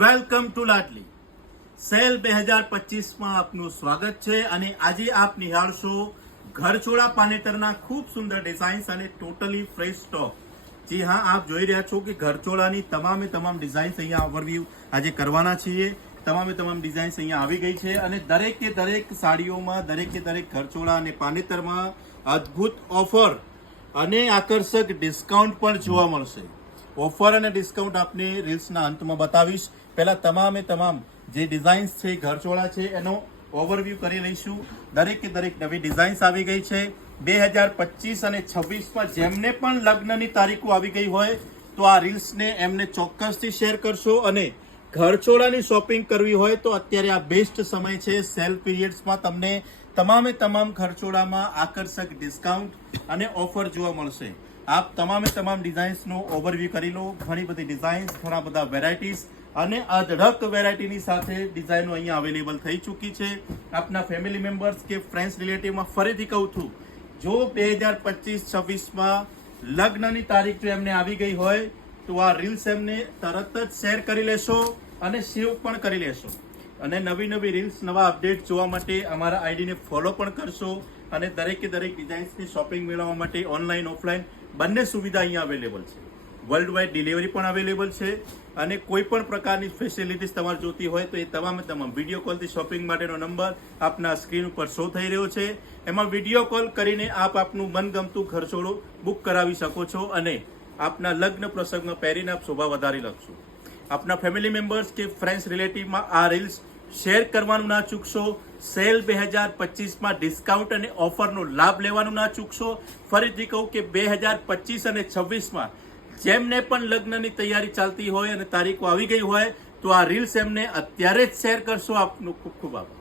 Welcome to લાડલી cell 2025 માં આપનું સ્વાગત છે અને આજે આપ નિહાળશો ઘરચોળા પાનેતરના ખૂબ સુંદર ડિઝાઇન્સ અને ટોટલી ફ્રેશ સ્ટોક। જી હા, આપ જોઈ રહ્યા છો કે ઘરચોળાની તમામ ડિઝાઇન્સ અહીંયા ઓવરવ્યૂ આજે કરવાના છીએ। તમામ ડિઝાઇન્સ અહીંયા આવી ગઈ છે અને દરેકે દરેક સાડીઓમાં દરેકે દરેક ઘરચોળા અને પાનેતરમાં અદ્ભુત ઓફર અને આકર્ષક ડિસ્કાઉન્ટ પણ જોવા મળશે। ઓફર અને ડિસ્કાઉન્ટ આપને રીલ્સના અંતમાં બતાવીશ। પહેલા તમામ જે ડિઝાઇન્સ છે ઘરચોળા છે એનો ઓવરવ્યૂ કરી લઈશું। દરેકે દરેક નવી ડિઝાઇન્સ આવી ગઈ છે 2025 અને 26માં જેમને પણ લગ્નની તારીખો આવી ગઈ હોય તો આ રીલ્સને એમને ચોક્કસથી શેર કરશો અને ઘરચોળાની શોપિંગ કરવી હોય તો અત્યારે આ બેસ્ટ સમય છે। સેલ પીરિયડ્સમાં તમને તમામ ઘરચોળામાં આકર્ષક ડિસ્કાઉન્ટ અને ઓફર જોવા મળશે। આપ તમામ ડિઝાઇન્સનો ઓવરવ્યૂ કરી લો। ઘણી બધી ડિઝાઇન્સ, ઘણા બધા વેરાયટીઝ અને અઢળક વેરાયટીની સાથે ડિઝાઇનો અહીંયા અવેલેબલ થઈ ચૂકી છે। આપના ફેમિલી મેમ્બર્સ કે ફ્રેન્ડ્સ રિલેટિવમાં ફરીથી કહું છું, જો 2025-26માં લગ્નની તારીખ જો એમને આવી ગઈ હોય તો આ રીલ્સ એમને તરત જ શેર કરી લેશો અને સેવ પણ કરી લેશો અને નવી રીલ્સ, નવા અપડેટ જોવા માટે અમારા આઈડીને ફોલો પણ કરશો અને દરેકે દરેક ડિઝાઇન્સની શોપિંગ મેળવવા માટે ઓનલાઈન ઓફલાઈન બંને સુવિધા અહીંયા અવેલેબલ છે। વર્લ્ડ વાઇડ ડિલિવરી પણ અવેલેબલ છે અને કોઈ પણ પ્રકારની ફેસિલિટીઝ તમારે જોતી હોય તો એ તમામ વિડીયો કોલથી શોપિંગ માટેનો નંબર આપના સ્ક્રીન ઉપર શો થઈ રહ્યો છે। એમાં વિડીયો કોલ કરીને આપ આપનું મનગમતું ઘરચોળું બુક કરાવી શકો છો અને આપના લગ્ન પ્રસંગમાં પહેરીને આપ શોભા વધારી શકશો। આપના ફેમિલી મેમ્બર્સ કે ફ્રેન્ડ્સ રિલેટિવમાં આ રીલ્સ શેર કરવાનું ના ચૂકશો। સેલ 2025માં ડિસ્કાઉન્ટ અને ઓફરનો લાભ લેવાનું ના ચૂકશો। ફરીથી કહું કે 2025 અને 26માં જેમને પણ લગ્નની તૈયારી ચાલતી હોય અને તારીખો આવી ગઈ હોય તો આ રીલ્સ એમને અત્યારે જ શેર કરશો। આપનો ખૂબ આભાર।